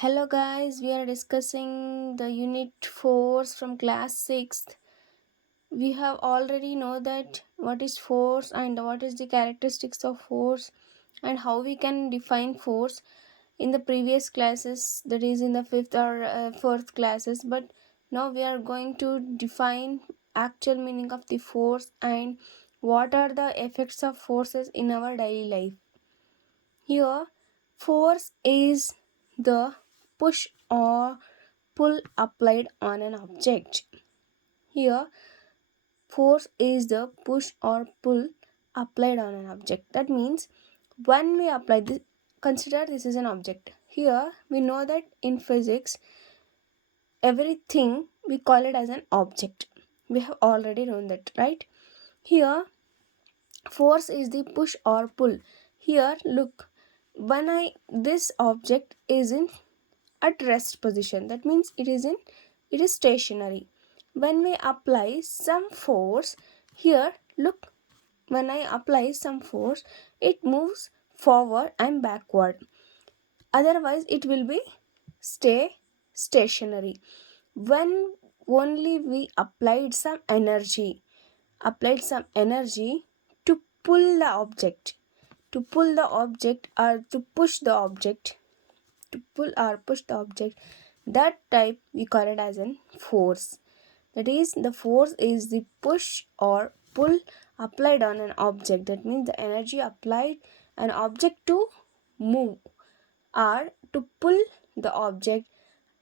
Hello guys, we are discussing the unit force from class 6th. We have already know that what is force and what is the characteristics of force and how we can define force in the previous classes, that is in the 5th or 4th classes, but now we are going to define actual meaning of the force and what are the effects of forces in our daily life. Here, force is the push or pull applied on an object. Here, force is the push or pull applied on an object. That means when we apply this, consider this is an object. Here, we know that in physics, everything we call it as an object. We have already known that, right? Here, force is the push or pull. Here, look, when this object is in at rest position, that means it is stationary. When we apply some force, here look, when I apply some force, it moves forward and backward, otherwise it will be stay stationary. When only we applied some energy to pull the object, or to push the object, to pull or push the object, that type we call it as an force. That is, the force is the push or pull applied on an object. That means the energy applied an object to move or to pull the object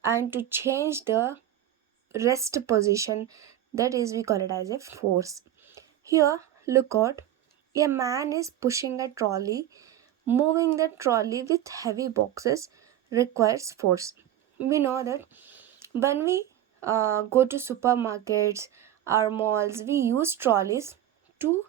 and to change the rest position. That is, we call it as a force. Here, look out, a man is pushing a trolley. Moving the trolley with heavy boxes requires force. We know that when we go to supermarkets or malls, we use trolleys to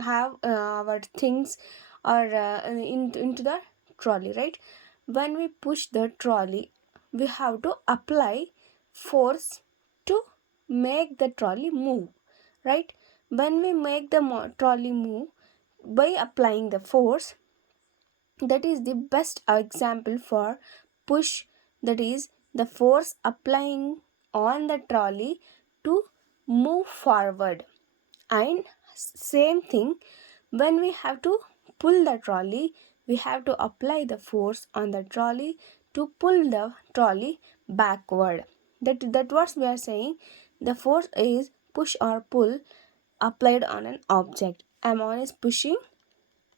have our things or into the trolley, right? When we push the trolley, we have to apply force to make the trolley move, right? When we make the trolley move by applying the force, that is the best example for push. That is the force applying on the trolley to move forward. And same thing, when we have to pull the trolley, we have to apply the force on the trolley to pull the trolley backward. That what we are saying. The force is push or pull applied on an object. M1 is pushing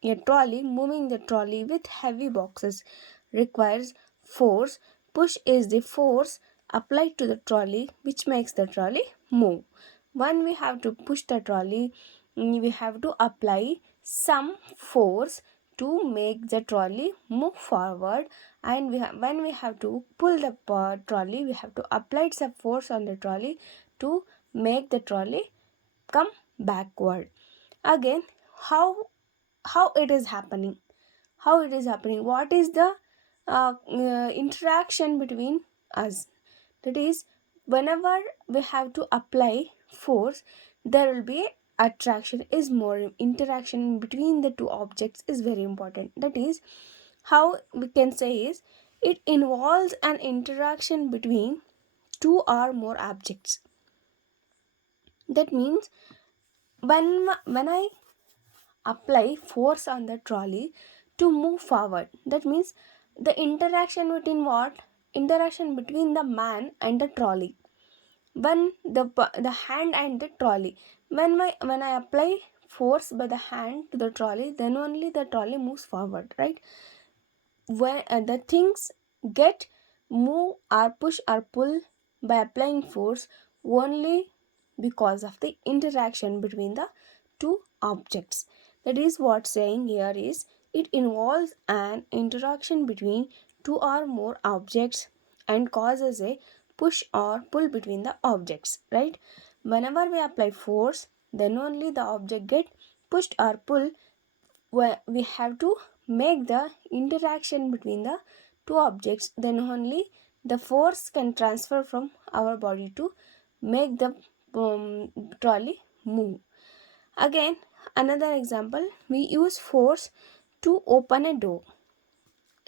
a trolley. Moving the trolley with heavy boxes requires force. Push is the force applied to the trolley which makes the trolley move. When we have to push the trolley, we have to apply some force to make the trolley move forward, and when we have to pull the trolley, we have to apply some force on the trolley to make the trolley come backward. Again, how it is happening, what is the interaction between us. That is, whenever we have to apply force, there will be attraction is more, interaction between the two objects is very important. That is, how we can say is, it involves an interaction between two or more objects. That means when I apply force on the trolley to move forward, that means the interaction between what, interaction between the man and the trolley. When the hand and the trolley, when I apply force by the hand to the trolley, then only the trolley moves forward, right? When the things get move or push or pull by applying force only because of the interaction between the two objects. That is what saying here is, it involves an interaction between two or more objects and causes a push or pull between the objects, right? Whenever we apply force, then only the object get pushed or pulled. We have to make the interaction between the two objects, then only the force can transfer from our body to make the trolley move. Again, another example, we use force to open a door,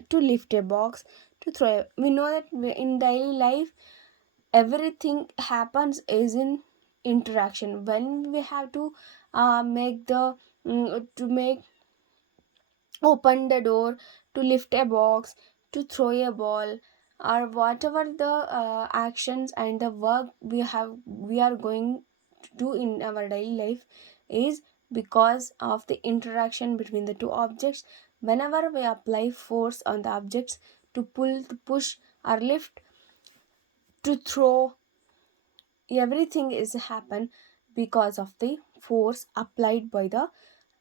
to lift a box, to throw away. We know that in daily life everything happens is in interaction. When we have to make the to make open the door, to lift a box, to throw a ball, or whatever the actions and the work we are going to do in our daily life is because of the interaction between the two objects. Whenever we apply force on the objects, to pull, to push, or lift, to throw, everything is happen because of the force applied by the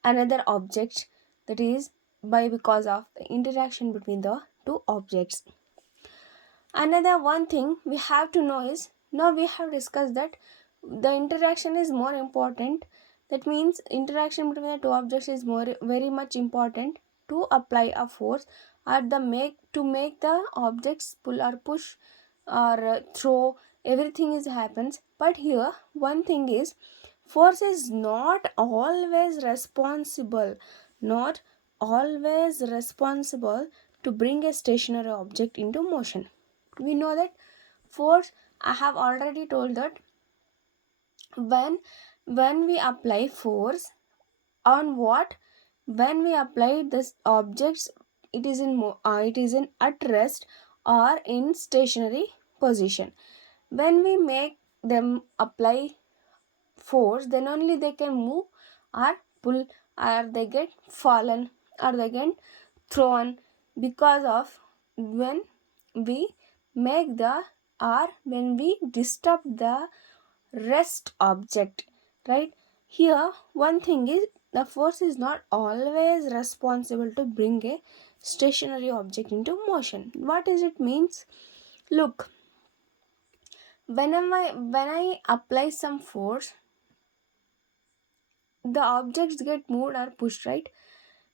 another object, that is by because of the interaction between the two objects. Another one thing we have to know is, now we have discussed that the interaction is more important. That means interaction between the two objects is more very much important to apply a force, or the make the objects pull or push or throw, everything is happens. But here one thing is, force is not always responsible, not always responsible to bring a stationary object into motion. We know that force, I have already told that when we apply force on what, when we apply this objects, it is it is in at rest or in stationary position. When we make them apply force, then only they can move or pull, or they get fallen, or they get thrown, because of when we make the, or when we disturb the rest object, right? Here one thing is, the force is not always responsible to bring a stationary object into motion. What does it means? Look, when I apply some force, the objects get moved or pushed, right?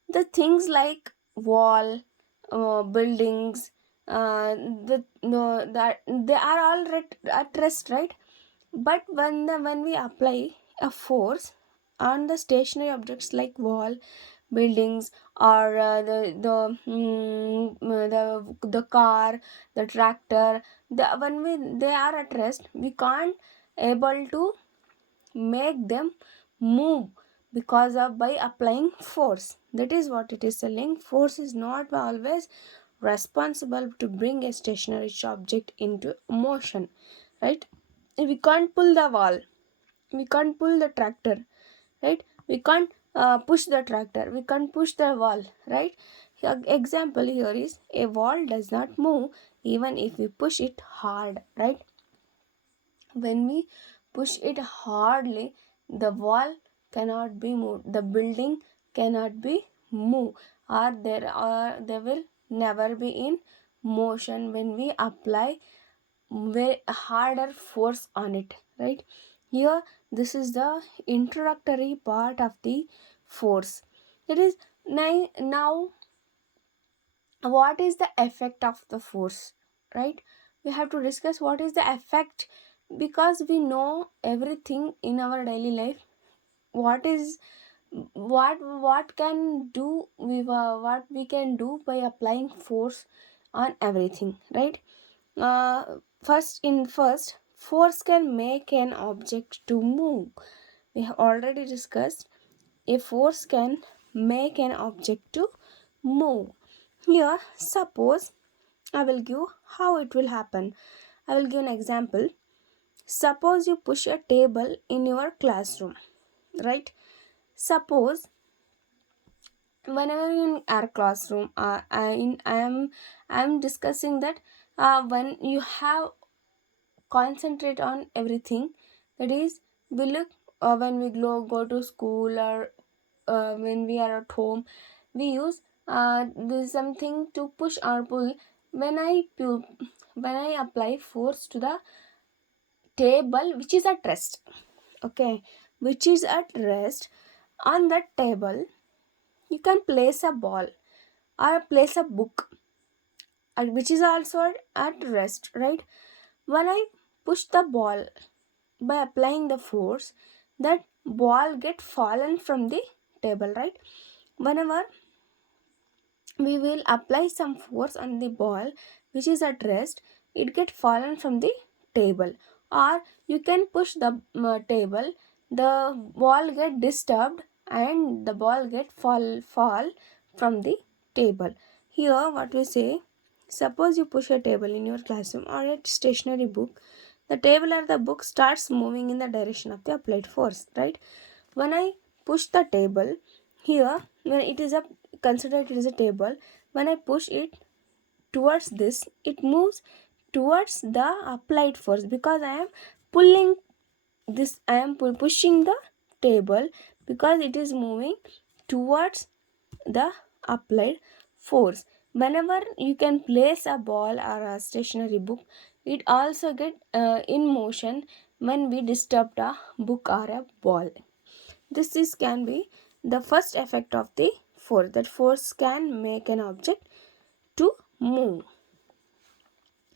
The things like wall, buildings, that they are all at rest, right? But when we apply a force on the stationary objects like wall, buildings, or the car, the tractor, they are at rest, we can't able to make them move because of by applying force. That is what it is telling. Force is not always responsible to bring a stationary object into motion, right? We can't pull the wall, we can't pull the tractor, right? We can't push the tractor, we can't push the wall, right? Example here is, a wall does not move even if we push it hard, right? When we push it hardly, the wall cannot be moved, the building cannot be moved, or they will never be in motion when we apply very harder force on it, right? Here this is the introductory part of the force. That is, now what is the effect of the force, right? We have to discuss what is the effect, because we know everything in our daily life. What is what can do we what we can do by applying force on everything, right? First, force can make an object to move. We have already discussed, a force can make an object to move. Here, suppose I will give how it will happen. I will give an example. Suppose you push a table in your classroom, right? Suppose whenever in our classroom, I am discussing that when you have concentrate on everything, that is, we look when we go to school, or when we are at home, we use this something to push or pull. When I apply force to the table which is at rest, okay, which is at rest, on that table you can place a ball or place a book, which is also at rest, right? When I push the ball by applying the force, that ball get fallen from the table, right? Whenever we will apply some force on the ball which is at rest, it get fallen from the table. Or you can push the table, the ball get disturbed and the ball get fall from the table. Here what we say, suppose you push a table in your classroom or a stationary book, the table or the book starts moving in the direction of the applied force, right? When I push the table, here when it is a, consider it is a table, when I push it towards this, it moves towards the applied force because I am pulling this, I am pushing the table because it is moving towards the applied force. Whenever you can place a ball or a stationary book, it also get in motion when we disturb a book or a ball. This is can be the first effect of the force, that force can make an object to move.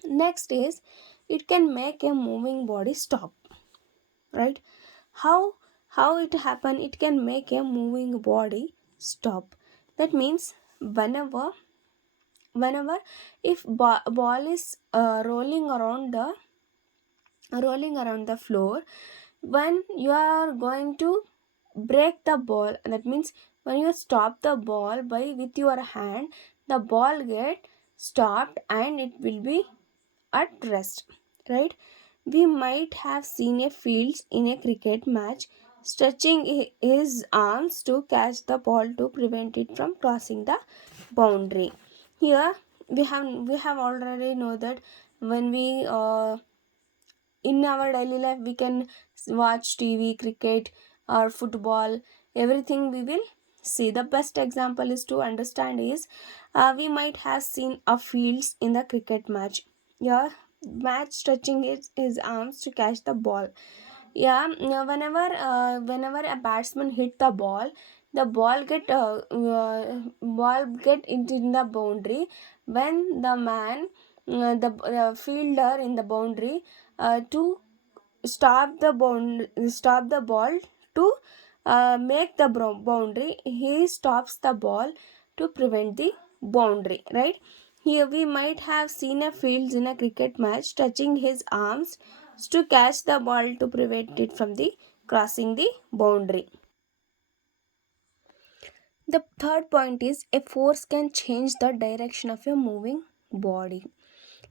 Next is, it can make a moving body stop, right? How it happen? It can make a moving body stop. That means whenever if ball is rolling around the floor, when you are going to break the ball, that means when you stop the ball by with your hand, the ball get stopped and it will be at rest, right? We might have seen a fields in a cricket match stretching his arms to catch the ball to prevent it from crossing the boundary. Here we have already know that when we in our daily life we can watch TV, cricket or football, everything we will see. The best example is to understand is, we might have seen a fields in the cricket match. Yeah, match stretching his arms to catch the ball. Yeah, whenever a batsman hit the ball, the ball get into the boundary. When the man, the fielder in the boundary, to stop the ball to make the boundary, he stops the ball to prevent the boundary, right? Here we might have seen a fields in a cricket match stretching his arms to catch the ball to prevent it from the crossing the boundary. The third point is, a force can change the direction of a moving body.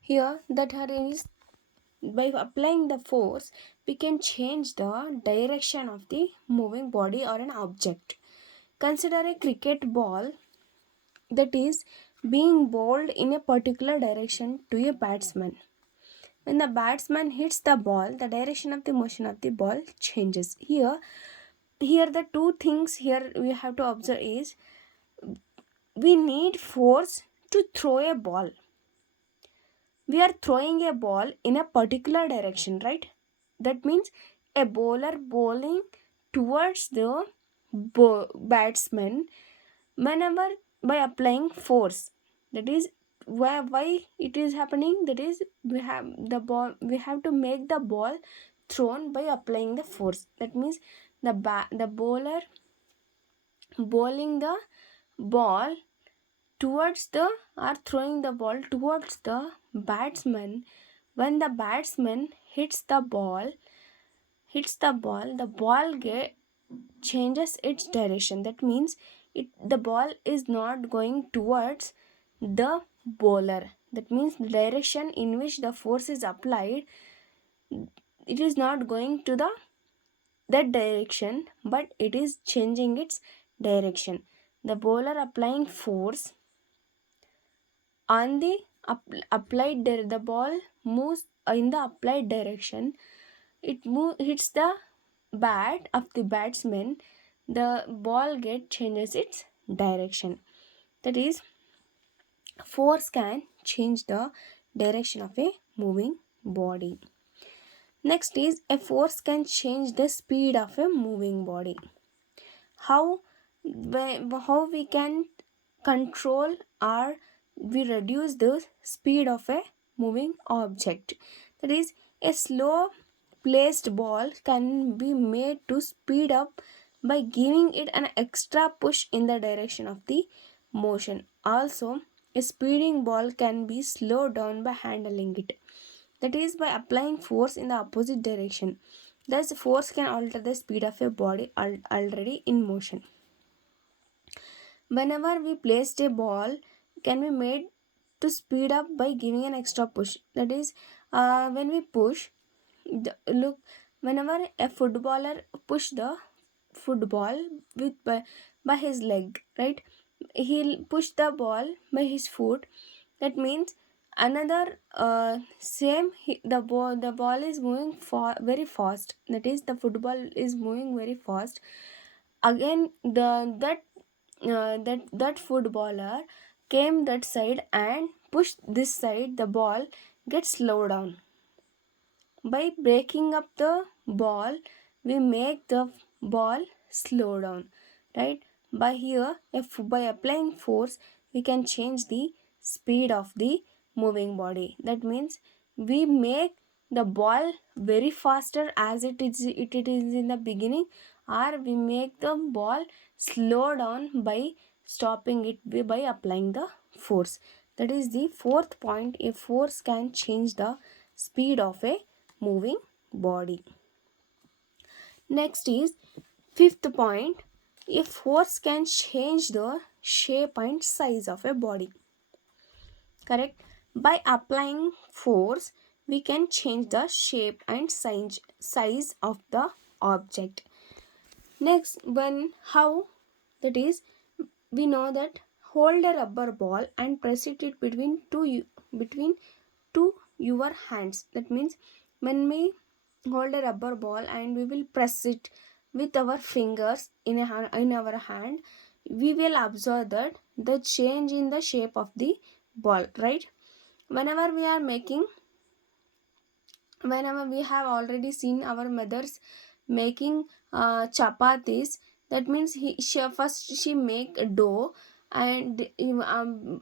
Here that is, by applying the force we can change the direction of the moving body or an object. Consider a cricket ball that is being bowled in a particular direction to a batsman. When the batsman hits the ball, the direction of the motion of the ball changes. Here the two things here we have to observe is, we need force to throw a ball. We are throwing a ball in a particular direction, right? That means a bowler bowling towards the batsman, whenever by applying force. That is why it is happening. That is, we have to make the ball thrown by applying the force. That means the bowler bowling the ball towards the, or throwing the ball towards the batsman. When the batsman hits the ball, the ball changes its direction. That means the ball is not going towards the bowler. That means the direction in which the force is applied, it is not going to that direction, but it is changing its direction. The bowler applying force on the the ball moves in the applied direction. It hits the bat of the batsman, the ball changes its direction. That is, force can change the direction of a moving body. Next is, a force can change the speed of a moving body. How we can control or we reduce the speed of a moving object. That is, a slow placed ball can be made to speed up by giving it an extra push in the direction of the motion. Also, a speeding ball can be slowed down by handling it, that is, by applying force in the opposite direction. Thus, force can alter the speed of a body already in motion. Whenever we placed a ball, can be made to speed up by giving an extra push. That is, when we push, look, whenever a footballer push the football by his leg, right? He'll push the ball by his foot. That means another the ball is moving very fast. That is, the football is moving very fast. Again, that footballer came that side and pushed this side. The ball gets slowed down. By breaking up the ball, we make the ball slow down, right? By here, if by applying force, we can change the speed of the moving body. That means we make the ball very faster as it is in the beginning, or we make the ball slow down by stopping it by applying the force. That is the fourth point. A force can change the speed of a moving body. Next is fifth point. A force can change the shape and size of a body. Correct? By applying force, we can change the shape and size of the object. Next, when how, that is, we know that hold a rubber ball and press it between two your hands. That means when we hold a rubber ball and we will press it with our fingers in our hand, we will observe that the change in the shape of the ball, right? Whenever we are making, whenever we have already seen our mothers making chapatis. That means she make dough, and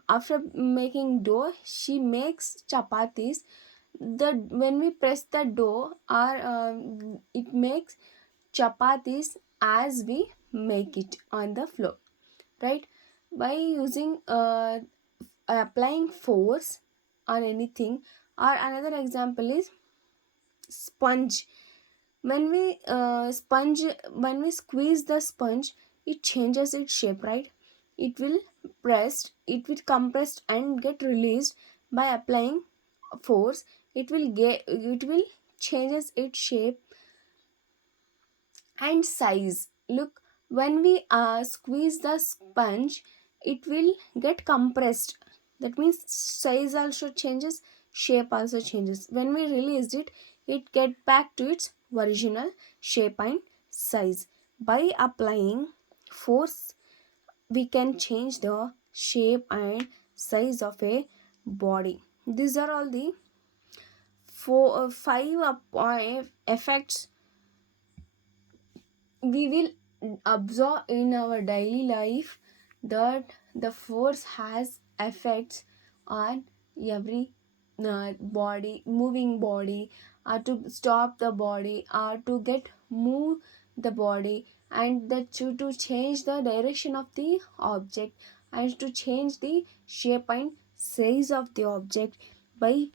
after making dough she makes chapatis. The when we press the dough, or it makes chapatis as we make it on the floor, right? By using applying force on anything. Or another example is sponge. When we squeeze the sponge, it changes its shape, right? It will compressed and get released. By applying force, it will changes its shape and size. Look, when we squeeze the sponge, it will get compressed. That means size also changes, shape also changes. When we released it, it get back to its original shape and size. By applying force, we can change the shape and size of a body. These are all the five effects we will observe in our daily life, that the force has effects on every body, moving body, or to stop the body, or to get move the body, and that to change the direction of the object, and to change the shape and size of the object by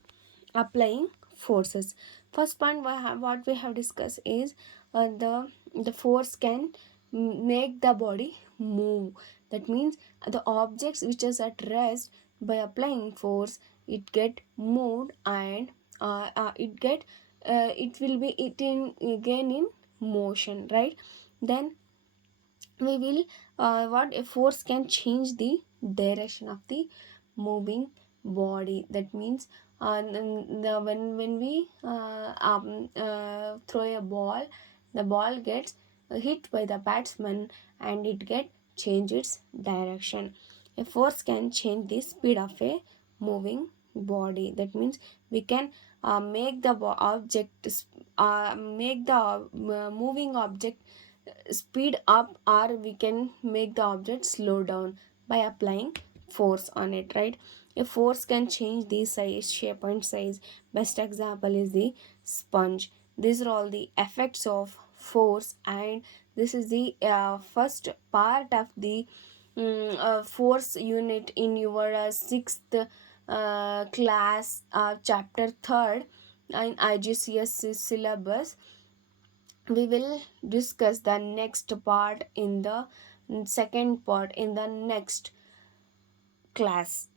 applying forces. First point what we have discussed is the force can make the body move. That means the objects which is at rest, by applying force, it get moved, and it will be it in again in motion, right? Then we will what a force can change the direction of the moving body. That means when we throw a ball, the ball gets hit by the batsman, and it get change its direction. A force can change the speed of a moving body. That means we can make the make the moving object speed up, or we can make the object slow down by applying force on it, right? A force can change the size, shape and size. Best example is the sponge. These are all the effects of force, and this is the first part of the force unit in your sixth class, chapter third in IGCSE syllabus. We will discuss the next part in the second part in the next class.